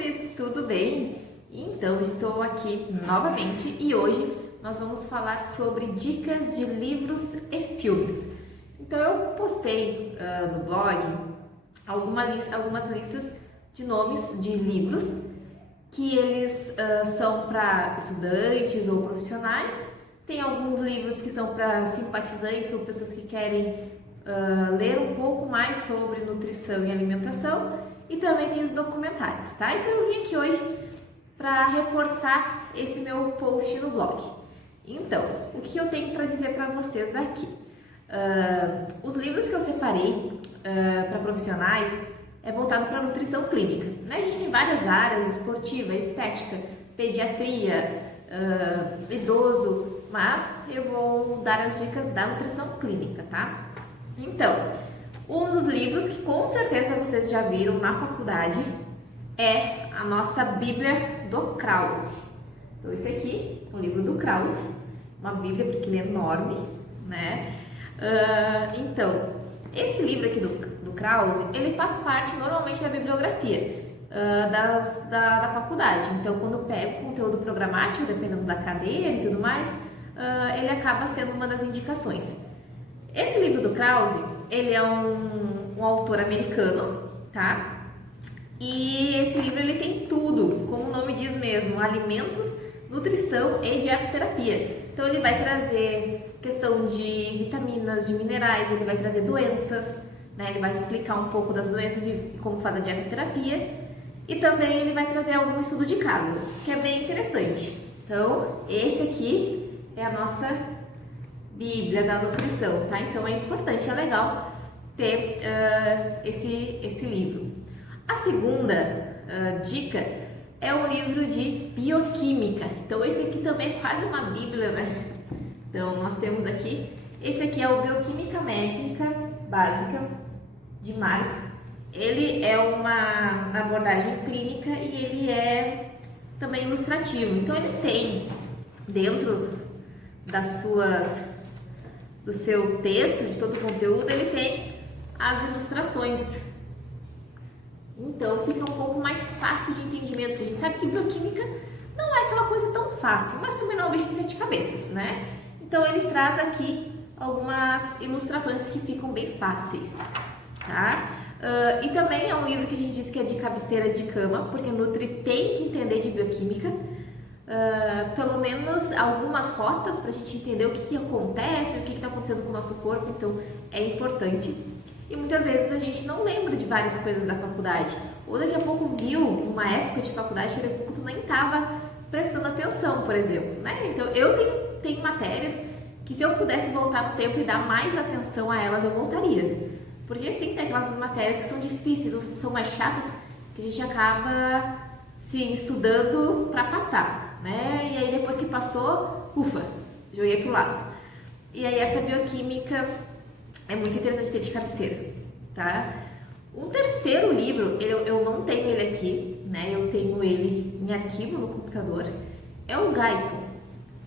Nutris, tudo bem? Então, estou aqui novamente e hoje nós vamos falar sobre dicas de livros e filmes. Então, eu postei no blog algumas listas de nomes de livros que eles são para estudantes ou profissionais. Tem alguns livros que são para simpatizantes ou pessoas que querem ler um pouco mais sobre nutrição e alimentação, e também tem os documentários, tá? Então eu vim aqui hoje para reforçar esse meu post no blog. Então, o que eu tenho para dizer para vocês aqui? Os livros que eu separei para profissionais é voltado para nutrição clínica, né? A gente tem várias áreas: esportiva, estética, pediatria, idoso, mas eu vou dar as dicas da nutrição clínica, tá? Então, um dos livros que com certeza vocês já viram na faculdade é a nossa Bíblia do Krause. Então, esse aqui é um livro do Krause, uma Bíblia porque ele é enorme, né? Então, esse livro aqui do Krause, ele faz parte normalmente da bibliografia da faculdade. Então, quando pega o conteúdo programático, dependendo da cadeira e tudo mais, ele acaba sendo uma das indicações. Esse livro do Krause, ele é um autor americano, tá? E esse livro ele tem tudo, como o nome diz mesmo, alimentos, nutrição e dietoterapia. Então ele vai trazer questão de vitaminas, de minerais, ele vai trazer doenças, né? Ele vai explicar um pouco das doenças e como faz a dietoterapia. E também ele vai trazer algum estudo de caso, que é bem interessante. Então, esse aqui é a nossa Bíblia da nutrição, tá? Então é importante, é legal ter esse livro. A segunda dica é um livro de bioquímica. Então esse aqui também é quase uma Bíblia, né? Então nós temos aqui, esse aqui é o Bioquímica Médica Básica de Marx. Ele é uma abordagem clínica e ele é também ilustrativo. Então ele tem dentro do seu texto, de todo o conteúdo, ele tem as ilustrações. Então fica um pouco mais fácil de entendimento. A gente sabe que bioquímica não é aquela coisa tão fácil, mas também não é um bicho de sete cabeças, né? Então ele traz aqui algumas ilustrações que ficam bem fáceis, tá? E também é um livro que a gente diz que é de cabeceira de cama, porque a Nutri tem que entender de bioquímica. Pelo menos algumas rotas para a gente entender o que acontece, o que está acontecendo com o nosso corpo, então é importante. E muitas vezes a gente não lembra de várias coisas da faculdade, ou daqui a pouco viu uma época de faculdade que daqui a pouco tu nem estava prestando atenção, por exemplo, né? Então eu tenho matérias que, se eu pudesse voltar no tempo e dar mais atenção a elas, eu voltaria, porque assim, tem aquelas matérias que são difíceis ou são mais chatas que a gente acaba se estudando para passar, né? E aí depois que passou, ufa, joguei pro lado. E aí essa bioquímica é muito interessante ter de cabeceira, tá? Um terceiro livro, eu não tenho ele aqui, né? Eu tenho ele em arquivo no computador, é o Guyton.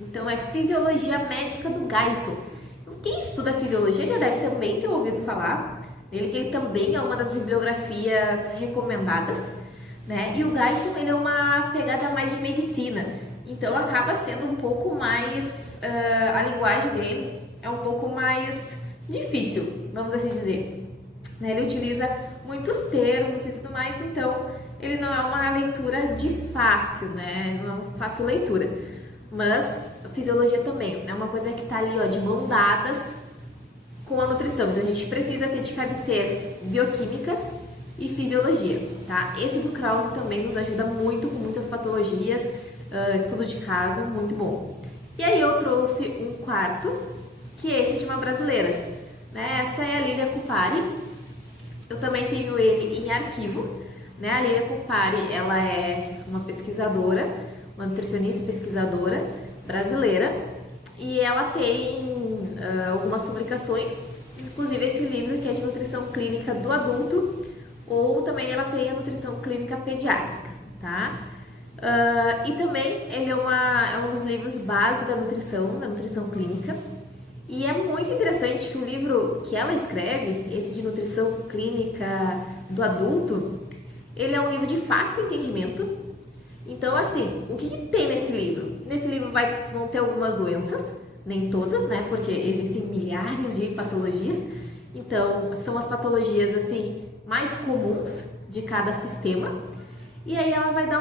Então é Fisiologia Médica do Guyton. Então, quem estuda fisiologia já deve também ter ouvido falar dele, que ele também é uma das bibliografias recomendadas, né? E o Guyton, ele é uma pegada mais de medicina, então acaba sendo um pouco mais, a linguagem dele é um pouco mais difícil, vamos assim dizer, né? Ele utiliza muitos termos e tudo mais, então ele não é uma leitura de fácil, né? Não é uma fácil leitura, mas a fisiologia também é uma coisa que está ali, ó, de mão dadas com a nutrição. Então a gente precisa ter de cabeceira bioquímica e fisiologia, tá? Esse do Krause também nos ajuda muito com muitas patologias, estudo de caso, muito bom. E aí eu trouxe um quarto, que é esse de uma brasileira, né? Essa é a Lília Cupari. Eu também tenho ele em arquivo, né? A Lília Cupari, ela é uma pesquisadora, uma nutricionista pesquisadora brasileira, e ela tem algumas publicações, inclusive esse livro que é de nutrição clínica do adulto, ou também ela tem a nutrição clínica pediátrica, tá? E também ele é um dos livros base da nutrição clínica. E é muito interessante que o livro que ela escreve, esse de nutrição clínica do adulto, Ele é um livro de fácil entendimento. Então, assim, o que tem nesse livro? Nesse livro vão ter algumas doenças, nem todas, né? Porque existem milhares de patologias. Então, são as patologias, assim, mais comuns de cada sistema. E aí ela vai dar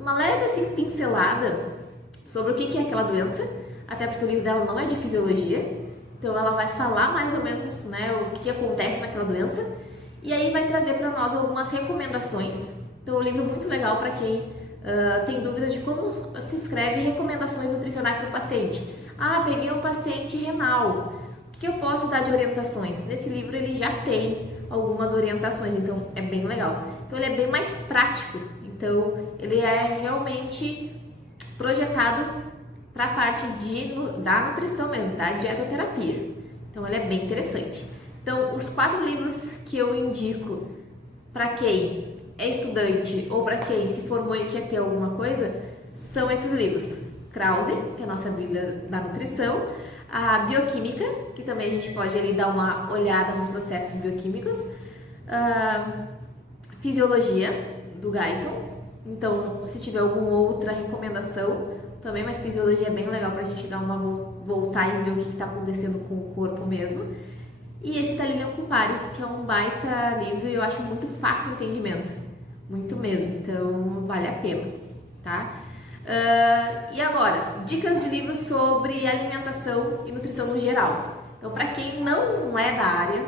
uma leve, assim, pincelada sobre o que é aquela doença, até porque o livro dela não é de fisiologia. Então, ela vai falar mais ou menos, né, o que acontece naquela doença. E aí vai trazer para nós algumas recomendações. Então, é um livro muito legal para quem tem dúvidas de como se escreve recomendações nutricionais para o paciente. Ah, peguei um paciente renal, o que eu posso dar de orientações? Nesse livro ele já tem algumas orientações, então é bem legal. Então ele é bem mais prático, então ele é realmente projetado para a parte da nutrição mesmo, da dietoterapia. Então ele é bem interessante. Então os 4 livros que eu indico para quem é estudante ou para quem se formou e quer ter alguma coisa, são esses livros. Krause, que é a nossa Bíblia da nutrição, a Bioquímica, que também a gente pode ali dar uma olhada nos processos bioquímicos, Fisiologia, do Guyton. Então, se tiver alguma outra recomendação também, mas Fisiologia é bem legal para a gente dar uma voltar e ver o que está acontecendo com o corpo mesmo. E esse da Lilian Cumpari, que é um baita livro e eu acho muito fácil o entendimento. Muito mesmo, então vale a pena, tá? E agora, dicas de livros sobre alimentação e nutrição no geral. Então, para quem não é da área,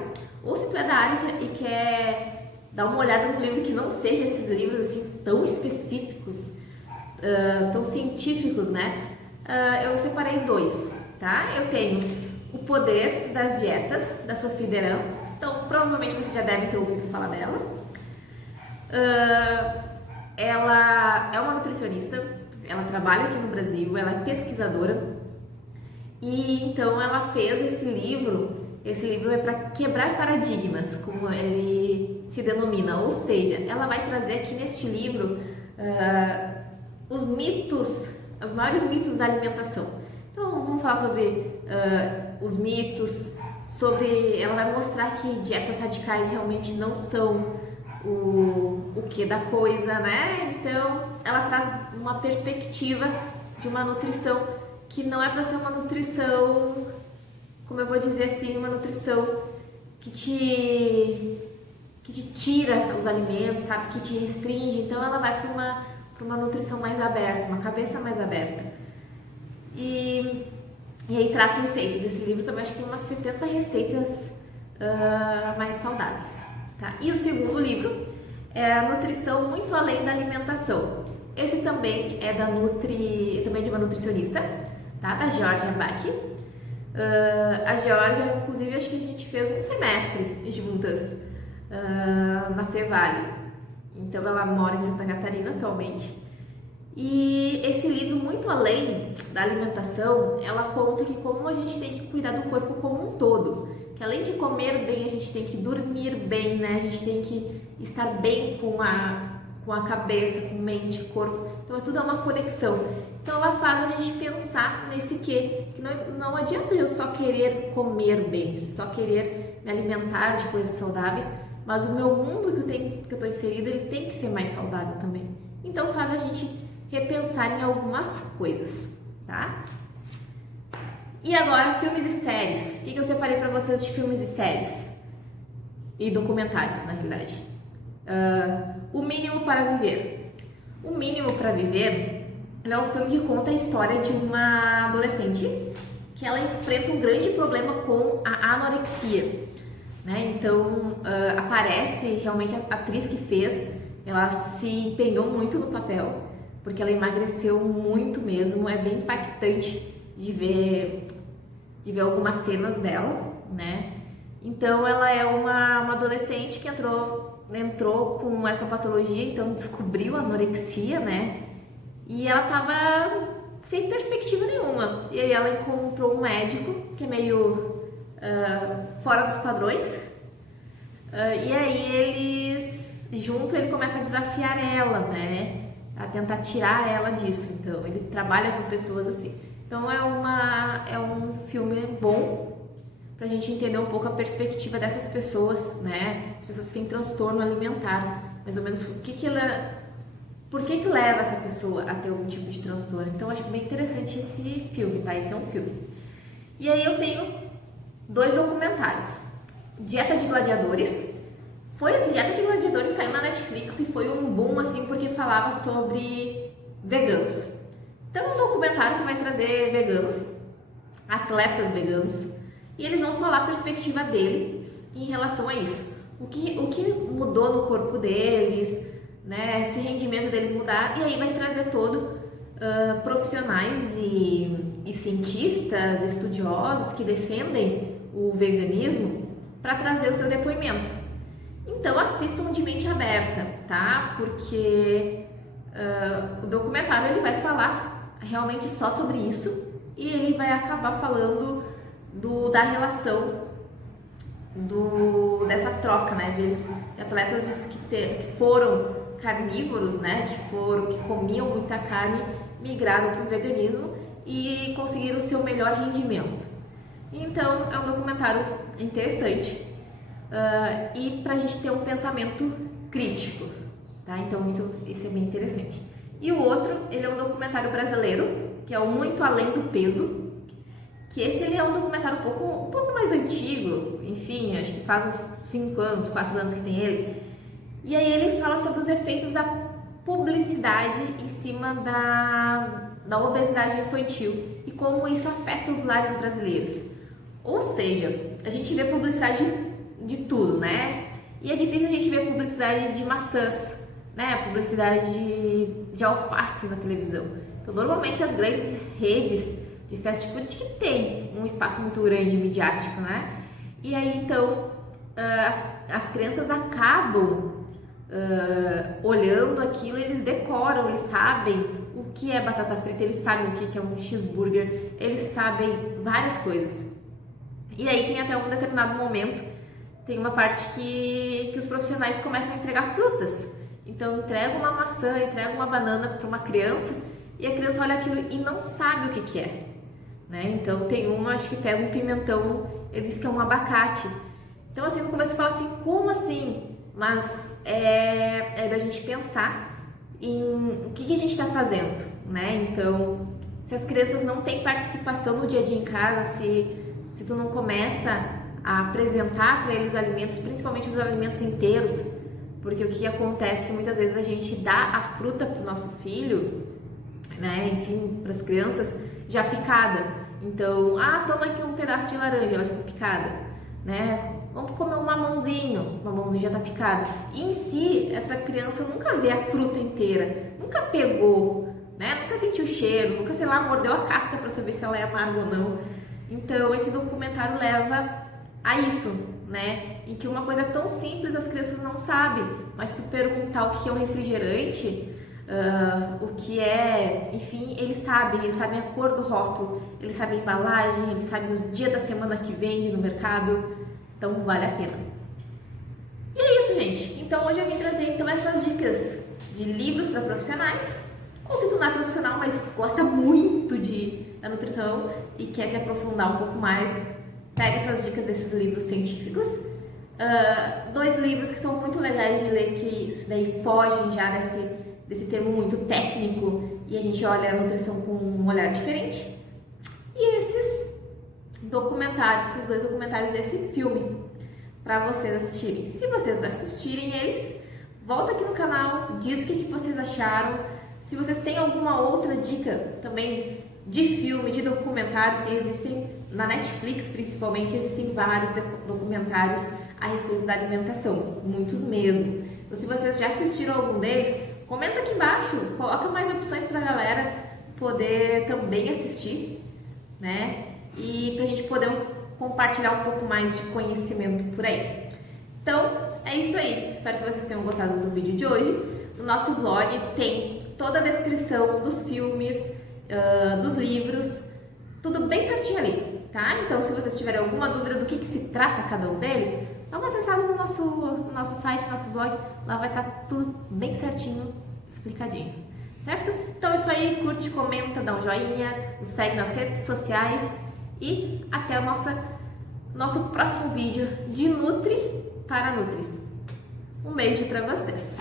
ou se tu é da área e quer dar uma olhada num livro que não seja esses livros assim tão específicos, tão científicos, né? Eu separei 2, tá? Eu tenho O Poder das Dietas, da Sophie Beran. Então, provavelmente você já deve ter ouvido falar dela. Ela é uma nutricionista, ela trabalha aqui no Brasil, ela é pesquisadora e então ela fez esse livro é para quebrar paradigmas, como ele se denomina, ou seja, ela vai trazer aqui neste livro os mitos, os maiores mitos da alimentação. Então vamos falar sobre os mitos, ela vai mostrar que dietas radicais realmente não são o que da coisa, né? Então ela traz uma perspectiva de uma nutrição que não é para ser uma nutrição, como eu vou dizer assim, uma nutrição que te tira os alimentos, sabe? Que te restringe. Então ela vai para uma nutrição mais aberta, uma cabeça mais aberta. E aí traz receitas. Esse livro também acho que tem umas 70 receitas mais saudáveis. Tá? E o segundo livro é a Nutrição Muito Além da Alimentação. Esse também é também de uma nutricionista, tá? Da Georgia Bach. A Georgia, inclusive, acho que a gente fez um semestre juntas na Fevale. Então ela mora em Santa Catarina atualmente. E esse livro, Muito Além da Alimentação, ela conta que como a gente tem que cuidar do corpo como um todo. Que além de comer bem, a gente tem que dormir bem, né? A gente tem que estar bem com a cabeça, com mente, corpo. Então, tudo é uma conexão. Então, ela faz a gente pensar nesse quê? Que não adianta eu só querer comer bem, só querer me alimentar de coisas saudáveis, mas o meu mundo que eu estou inserido, ele tem que ser mais saudável também. Então, faz a gente repensar em algumas coisas, tá? E agora, filmes e séries. O que eu separei para vocês de filmes e séries? E documentários, na realidade. O Mínimo para Viver. O Mínimo para Viver é um filme que conta a história de uma adolescente que ela enfrenta um grande problema com a anorexia. Né? Então, aparece realmente a atriz que fez, ela se empenhou muito no papel, porque ela emagreceu muito mesmo. É bem impactante de ver algumas cenas dela, né? Então ela é uma adolescente que entrou com essa patologia, então descobriu a anorexia, né? E ela tava sem perspectiva nenhuma. E aí ela encontrou um médico que é meio fora dos padrões. E aí ele começa a desafiar ela, né? A tentar tirar ela disso. Então ele trabalha com pessoas assim. Então é um filme bom pra gente entender um pouco a perspectiva dessas pessoas, né? As pessoas que têm transtorno alimentar mais ou menos por que leva essa pessoa a ter algum tipo de transtorno. Então eu acho bem interessante esse filme, tá? Esse é um filme. E aí eu tenho 2 documentários. Dieta de Gladiadores. Dieta de Gladiadores saiu na Netflix e foi um boom, assim, porque falava sobre veganos. Então é um documentário que vai trazer veganos, atletas veganos, e eles vão falar a perspectiva deles em relação a isso. O que mudou no corpo deles, né? Se o rendimento deles mudar, e aí vai trazer profissionais e cientistas, estudiosos que defendem o veganismo para trazer o seu depoimento. Então assistam de mente aberta, tá? Porque o documentário ele vai falar realmente só sobre isso e ele vai acabar falando da relação dessa troca, né? De atletas que foram carnívoros, né? Que comiam muita carne, migraram para o veganismo e conseguiram o seu melhor rendimento. Então é um documentário interessante. E para a gente ter um pensamento crítico, tá? Então isso é bem interessante. E o outro, ele é um documentário brasileiro, que é o Muito Além do Peso, que ele é um documentário um pouco mais antigo, enfim, acho que faz uns 5 anos, 4 anos que tem ele. E aí ele fala sobre os efeitos da publicidade em cima da obesidade infantil e como isso afeta os lares brasileiros. Ou seja, a gente vê publicidade de tudo, né? E é difícil a gente ver publicidade de maçãs, né? Publicidade de alface na televisão. Então, normalmente as grandes redes de fast food que tem um espaço muito grande midiático, né? E aí, então, as crianças acabam olhando aquilo, eles decoram, eles sabem o que é batata frita, eles sabem o que é um cheeseburger, eles sabem várias coisas. E aí tem até um determinado momento, tem uma parte que os profissionais começam a entregar frutas. Então entrega uma maçã, entrega uma banana para uma criança e a criança olha aquilo e não sabe o que é, né? Então tem uma, acho que pega um pimentão, ele diz que é um abacate. Então assim, no começo fala assim, como assim? Mas é da gente pensar em o que a gente está fazendo, né? Então, se as crianças não têm participação no dia a dia em casa, se tu não começa a apresentar para eles os alimentos, principalmente os alimentos inteiros, porque o que acontece é que muitas vezes a gente dá a fruta para o nosso filho, né, enfim, para as crianças, já picada. Então, toma aqui um pedaço de laranja, ela já está picada, né? Vamos comer um mamãozinho, o mamãozinho já está picado. E em si, essa criança nunca vê a fruta inteira, nunca pegou, né? Nunca sentiu o cheiro, nunca, sei lá, mordeu a casca para saber se ela é amarga ou não. Então, esse documentário leva a isso, né? Em que uma coisa tão simples as crianças não sabem, mas se tu perguntar o que é um refrigerante, o que é, enfim, eles sabem a cor do rótulo, eles sabem a embalagem, eles sabem o dia da semana que vende no mercado, então vale a pena. E é isso, gente. Então hoje eu vim trazer então essas dicas de livros para profissionais, ou se tu não é profissional, mas gosta muito da nutrição e quer se aprofundar um pouco mais, pega essas dicas desses livros científicos. 2 livros que são muito legais de ler, que isso daí fogem já desse termo muito técnico e a gente olha a nutrição com um olhar diferente. E esses documentários, esses 2 documentários desse filme para vocês assistirem. Se vocês assistirem eles, volta aqui no canal, diz o que vocês acharam. Se vocês têm alguma outra dica também de filme, de documentários, se existem na Netflix principalmente, existem vários documentários a respeito da alimentação, muitos mesmo. Então, se vocês já assistiram algum deles, comenta aqui embaixo, coloca mais opções para a galera poder também assistir, né? E para a gente poder compartilhar um pouco mais de conhecimento por aí. Então, é isso aí. Espero que vocês tenham gostado do vídeo de hoje. No nosso blog tem toda a descrição dos filmes, dos livros, tudo bem certinho ali, tá? Então, se vocês tiverem alguma dúvida do que se trata cada um deles, dá uma acessada no nosso site, no nosso blog, lá vai estar tudo bem certinho, explicadinho, certo? Então é isso aí, curte, comenta, dá um joinha, nos segue nas redes sociais e até o nosso próximo vídeo de Nutri para Nutri. Um beijo para vocês!